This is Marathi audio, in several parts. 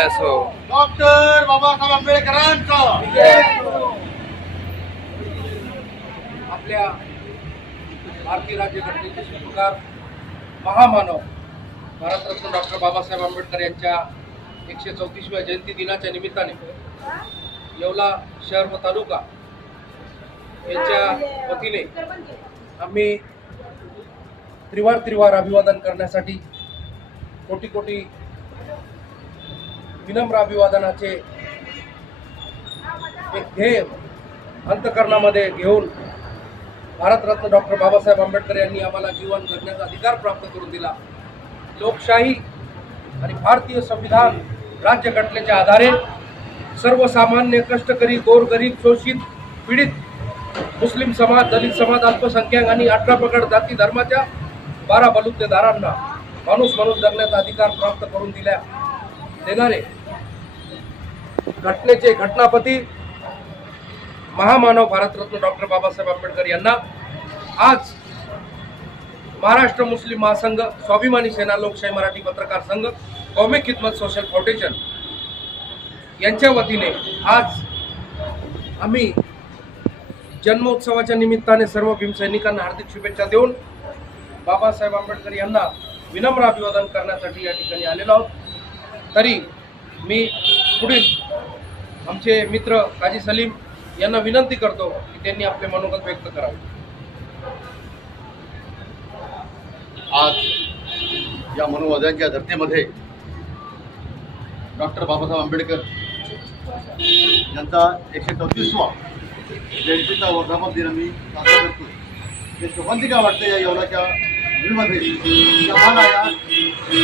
असो हो. डॉक्टर बाबासाहेब आंबेडकरांचा. आपल्या भारतीय राज्यघटनेचे शिल्पकार महामानव भारतरत्न डॉक्टर बाबासाहेब आंबेडकर यांच्या एकशे चौतीसव्या जयंती दिनाच्या निमित्ताने येवला शहर व तालुका यांच्या वतीने आम्ही त्रिवार त्रिवार अभिवादन करण्यासाठी कोटी कोटी विनम्र अभिवादनाचे एक ध्येय अंतकरणामध्ये घेऊन भारतरत्न डॉक्टर बाबासाहेब आंबेडकर यांनी आम्हाला जीवन जगण्याचा अधिकार प्राप्त करून दिला. लोकशाही आणि भारतीय संविधान राज्यघटनेच्या आधारे सर्वसामान्य कष्टकरी गोरगरीब शोषित पीडित मुस्लिम समाज दलित समाज अल्पसंख्याक आणि अठरा प्रकार जाती धर्माच्या बारा बलुतेदारांना माणूस म्हणून जगण्याचा अधिकार प्राप्त करून दिल्या. देणारे घटनेचे घटनापती महामानव भारतरत्न डॉक्टर बाबासाहेब आंबेडकर यांना आज महाराष्ट्र मुस्लिम महासंघ स्वाभिमानी सेना लोकशाही मराठी पत्रकार संघ कौमिक खिदमत सोशल फाउंडेशन यांच्या वतीने आज आम्ही जन्मोत्सवाच्या निमित्ताने सर्व भीमसैनिकांना हार्दिक शुभेच्छा देऊन बाबासाहेब आंबेडकर यांना विनम्र अभिवादन करण्यासाठी या ठिकाणी आलेलो आहोत. तरी मी पुढील आमचे मित्र काजी सलीम यांना विनंती करतो की त्यांनी आपले मनोगत व्यक्त करावे. आज या मनोवाद्यांच्या धर्तीमध्ये डॉक्टर बाबासाहेब आंबेडकर यांचा एकशे चौतीसवा जयंतीचा वर्धापन दिन आम्ही साजरा करतो हे सुगंधिका वाटतं या येवलाच्या मुलीमध्ये? या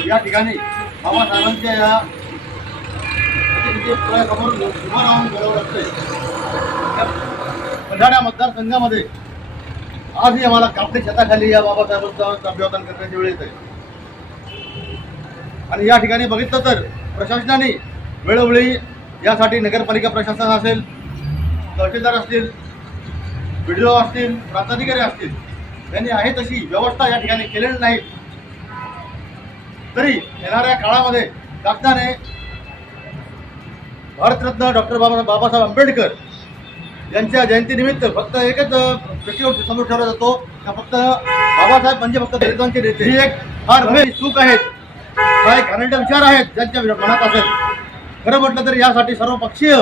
या ठिकाणी बाबासाहेबांच्या या प्रतिकृती उभं राहून गौरव लागतंय पंढाऱ्या मतदारसंघामध्ये आजही आम्हाला कापडी छताखाली या बाबासाहेबांचं अभिवादन करण्याची वेळ आहे. आणि या ठिकाणी बघितलं तर प्रशासनाने वेळोवेळी यासाठी नगरपालिका प्रशासन असेल तहसीलदार असतील बी असतील प्रांताधिकारी असतील यांनी आहे तशी व्यवस्था या ठिकाणी केलेली नाही. तरी येणाऱ्या काळामध्ये शासनाने भारतरत्न डॉक्टर बाबा बाबासाहेब आंबेडकर यांच्या जयंतीनिमित्त फक्त एकच प्रश्न समोर ठेवला जातो. का फक्त बाबासाहेब म्हणजे फक्त दलितांचे नेते. ही एक फार मोठी चूक आहेत हा एक विचार आहेत ज्यांच्या मनात असेल. खरं म्हटलं तर यासाठी सर्व पक्षीय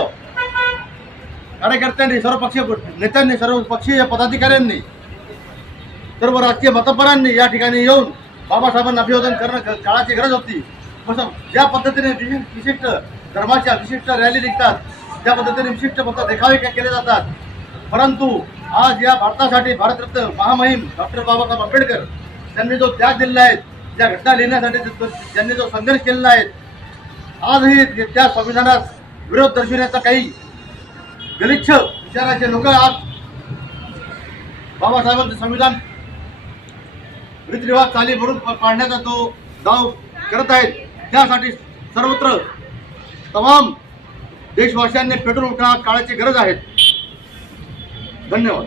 कार्यकर्त्यांनी सर्व पक्षीय नेत्यांनी सर्व पक्षीय पदाधिकाऱ्यांनी सर्व राजकीय मतपरांनी या ठिकाणी येऊन बाबासाहेबांना अभिवादन करणं काळाची गरज होती. कसं ज्या पद्धतीने विशि- विशिष्ट धर्माच्या विशिष्ट रॅली निघतात त्या पद्धतीने विशिष्ट फक्त देखावे केले जातात. परंतु आज या भारतासाठी भारतरत्न महामहिम डॉक्टर बाबासाहेब आंबेडकर त्यांनी जो त्याग दिलेला आहे ज्या घटना लिहिण्यासाठी त्यांनी जो संघर्ष केलेला आहे आजही त्या संविधानास विरोध दर्शवण्याचा काही गलिच्छ विचाराचे लोक आज बाबासाहेबांचं संविधान रीतिरिवाज चाली म्हणून पाडण्याचा तो दाव करत आहेत. त्यासाठी सर्वत्र तमाम देशवासियांनी पेटून उठणं काळाची गरज आहे. धन्यवाद.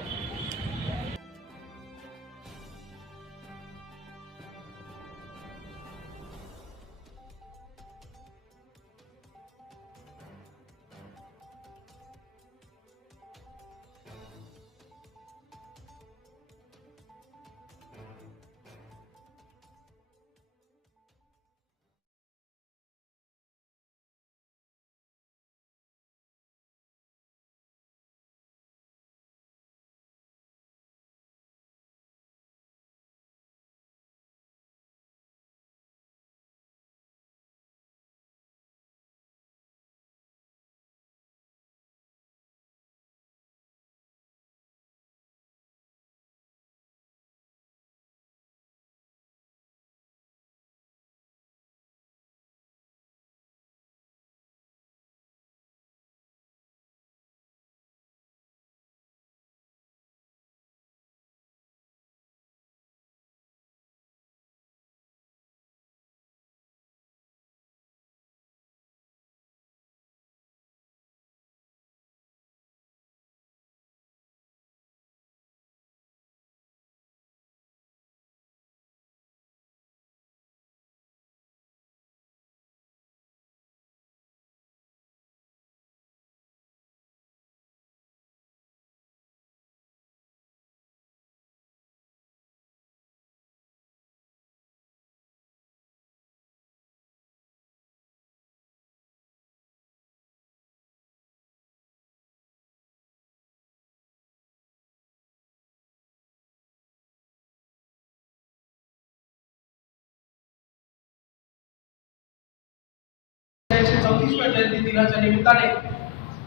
विश्व जयंती दिनाच्या निमित्ताने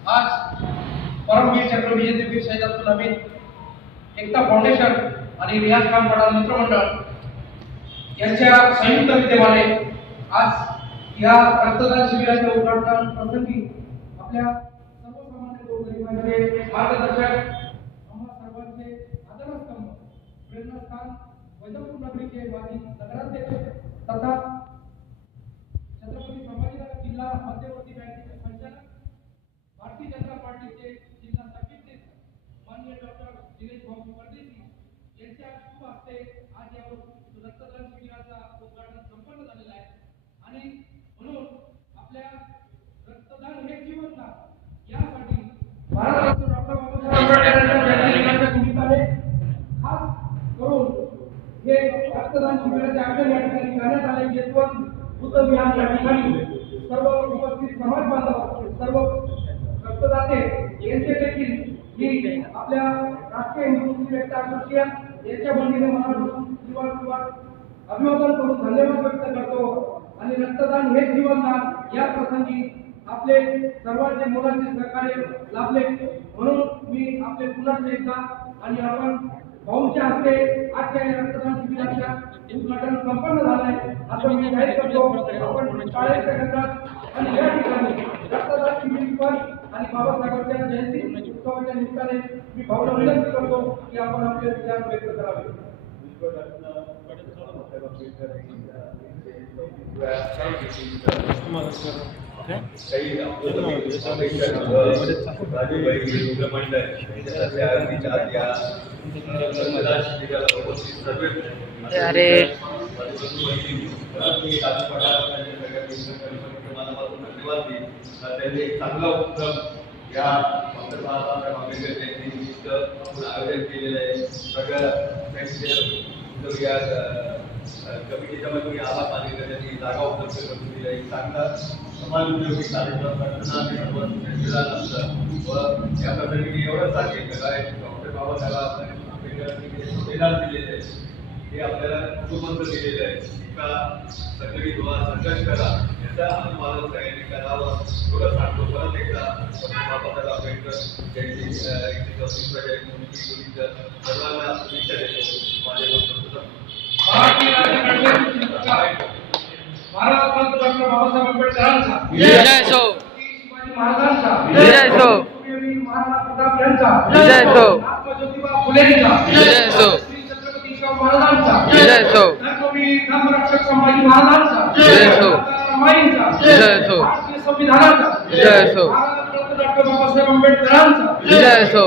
आज परमवीर चक्र विजेतेवीर शहीद अब्दुल हमीद एकता फाउंडेशन आणि रियाज खान पठाण मित्रमंडळ यांच्या संयुक्त विद्यमाने आज या रक्तदान शिबिराच्या उद्घाटन प्रसंगी आपल्या सर्वसामान्य गोरगरिबांचे मार्गदर्शक आम्हा सर्वांचे आदरस्तंभ प्रेरणास्थान वैजापूर नगरीचे माजी नगराध्यक्ष तथा छत्रपती संभाजी जिल्हा मध्यवर्ती बँकेचे संचालक भारतीय जनता पार्टीचे जिल्हा सरचिटणीस माननीय डॉक्टर दिनेश भाऊ परदेशी यांच्या शुभ हस्ते आज या रक्तदान शिबिराचा उद्घाटन संपन्न झालेला आहे. आणि म्हणून आपल्या रक्तदान हे जीवनदान यासाठी भारतरत्न डॉक्टर बाबासाहेब आंबेडकरांच्या जन्मदिनाच्या निमित्ताने खास करून हे रक्तदान शिबिराचे आयोजन या ठिकाणी करण्यात आले. यशवंत बुद्ध विहार या ठिकाणी सर्व उपस्थित समाज बांधव सर्व रक्तदाते यांचे देखील ही आपल्या राष्ट्रीय हिंदू मुस्लिम एकता असोसिएशन यांच्या वतीने मला अभिवादन करून धन्यवाद व्यक्त करतो. आणि रक्तदान हे जीवनदान या प्रसंगी आपले सर्वांचे मुलांचे सहकार्य लाभले. म्हणून मी आपले पुन्हा एकदा आणि आपण भाऊंच्या हस्ते आजच्या या रक्तदान शिबिराच्या उद्घाटन संपन्न झालंय. असं मी जाहीर करतो आपण शाळेच्या केंद्रात आणि या ठिकाणी रक्तदान शिबिर पण आणि बाबासाहेबांच्या जयंती उत्सवाच्या निमित्ताने मी भाऊला विनंती करतो की आपण आपले विचार व्यक्त करावे. काही राजूबाई अरे. त्यांनी चांगला उपक्रम या डॉक्टर बाबासाहेब आंबेडकर आयोजन केलेलं आहे सगळ्या त्यांचे या अ, कमिटीच्या जागा उपलब्ध करून दिली. आहे चांगला समाज उपयोगी कार्यक्रम मिळाला असतं व या प्रसंगी मी एवढंच सांगेन का काय डॉक्टर बाबासाहेब आंबेडकरांनी संविधान दिलेले आहे हे आपल्याला कुटुंबाचं दिलेलं आहे. का सगळी दुवा संघर्ष करा. याचा अनुपालन सगळ्यांनी करावं. थोडं सांगतो. परत एकदा डॉक्टर बाबासाहेब आंबेडकर जयंती सर्वांना शुभेच्छा देतो. माझे भारतरत्न डॉक्टर बाबासाहेब आंबेडकरांचा विजय सो महाराजांचा विजय असो. सूर्यवीर महाराणा प्रताप यांचा विजय असो. महात्मा फुलेंचा विजय असो. श्री छत्रपती शिवाजी महाराजांचा विजय असो. धर्मवीर धर्मरक्षक संभाजी महाराजांचा विजय असो. माता रमाईंचा विजय असो. भारतीय संविधानाचा विजय. भारतरत्न डॉक्टर बाबासाहेब आंबेडकरांचा विजय असो